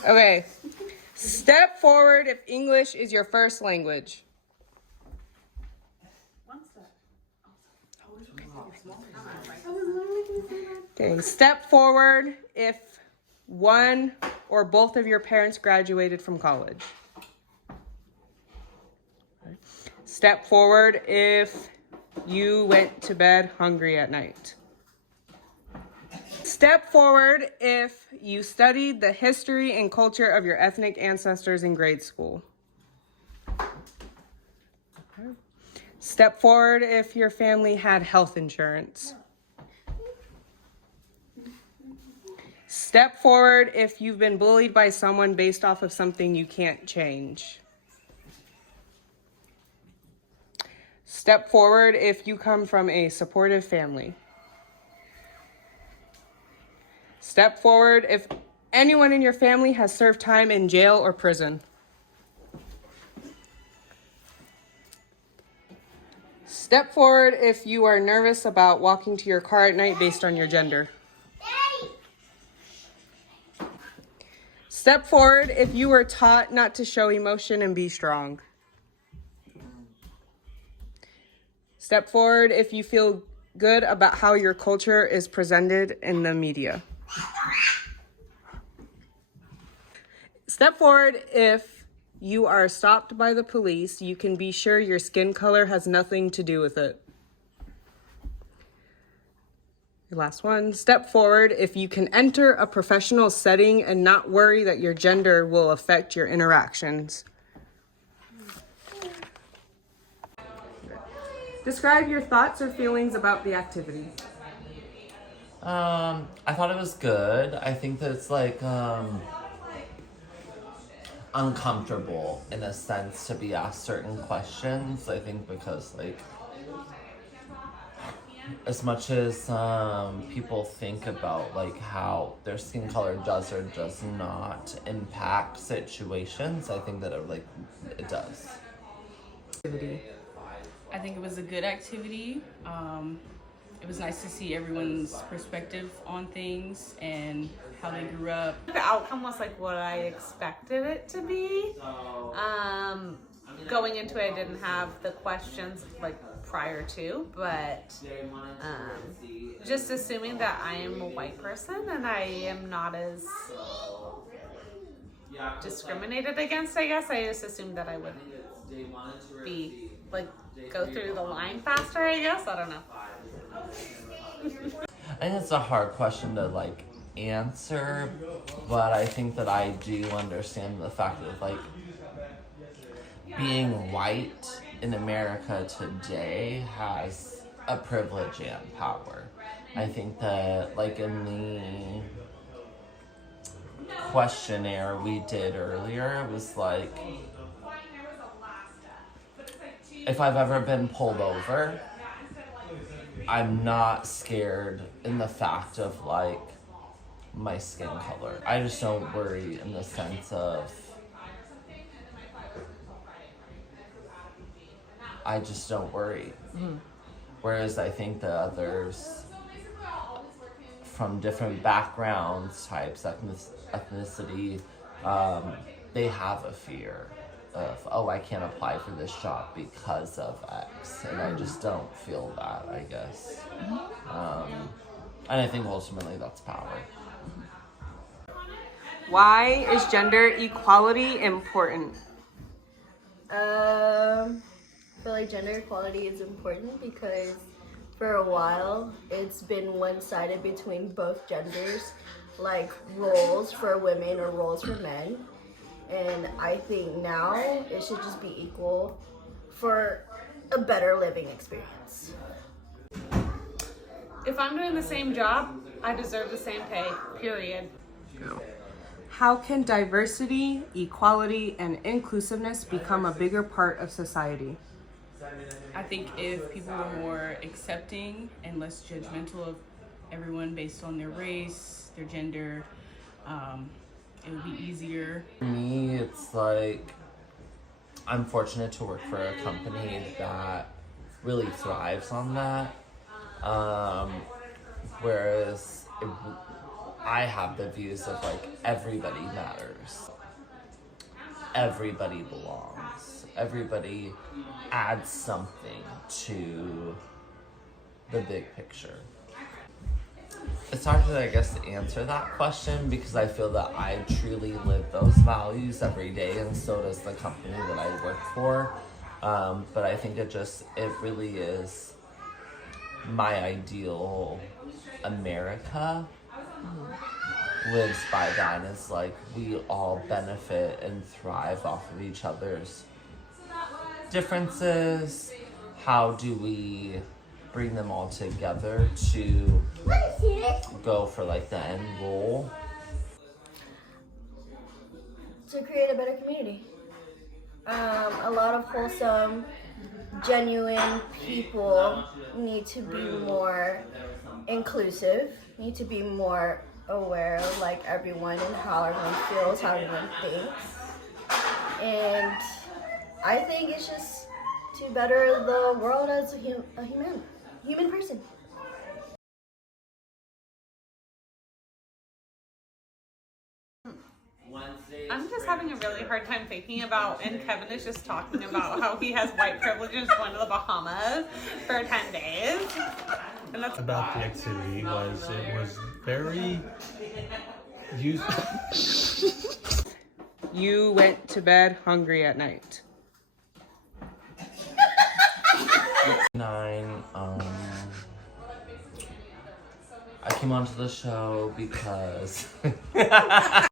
Okay. Step forward if English is your first language. Okay. Step forward if one or both of your parents graduated from college. Step forward if you went to bed hungry at night. Step forward if you studied the history and culture of your ethnic ancestors in grade school. Step forward if your family had health insurance. Step forward if you've been bullied by someone based off of something you can't change. Step forward if you come from a supportive family. Step forward if anyone in your family has served time in jail or prison. Step forward if you are nervous about walking to your car at night based on your gender. Step forward if you were taught not to show emotion and be strong. Step forward if you feel good about how your culture is presented in the media. Step forward if you are stopped by the police. You can be sure your skin color has nothing to do with it. Your last one. Step forward if you can enter a professional setting and not worry that your gender will affect your interactions. Describe your thoughts or feelings about the activity. I thought it was good. I think that it's like uncomfortable in a sense to be asked certain questions. I think because like as much as people think about like how their skin color does or does not impact situations, I think that it does. I think it was a good activity. It was nice to see everyone's perspective on things and how they grew up. The outcome was like what I expected it to be. Going into it, I didn't have the questions like prior to, but just assuming that I am a white person and I am not as discriminated against, I guess. I just assumed that I would be like go through the line faster, I guess. I don't know. I think it's a hard question to like answer, but I think that I do understand the fact that like being white in America today has a privilege and power. I think that like in the questionnaire we did earlier, it was like if I've ever been pulled over, I'm not scared in the fact of like my skin color. I just don't worry in the sense of I just don't worry. Mm-hmm. Whereas I think that others from different backgrounds, types, ethnicity, they have a fear of, oh, I can't apply for this job because of X. And I just don't feel that, I guess. And I think ultimately that's power. Why is gender equality important? I feel like gender equality is important because for a while it's been one-sided between both genders, like roles for women or roles for men. And I think now it should just be equal for a better living experience. If I'm doing the same job, I deserve the same pay, period. How can diversity, equality, and inclusiveness become a bigger part of society? I think if people were more accepting and less judgmental of everyone based on their race, their gender, it would be easier. For me, it's like I'm fortunate to work for a company that really thrives on that. Whereas I have the views of like everybody matters. Everybody belongs. Everybody adds something to the big picture. It's hard to, I guess, answer that question because I feel that I truly live those values every day, and so does the company that I work for. But I think it really is my ideal America lives by that, and it's like we all benefit and thrive off of each other's differences. How do we bring them all together to go for like the end goal? To create a better community. A lot of wholesome, genuine people need to be more inclusive, need to be more aware of like everyone and how everyone feels, how everyone thinks. And I think it's just to better the world as a human person. I'm just having a really hard time thinking about, and Kevin is just talking about how he has white privilege and is going to the Bahamas for 10 days. And that's About the activity was it was very useful. You went to bed hungry at night. 9, I came onto the show because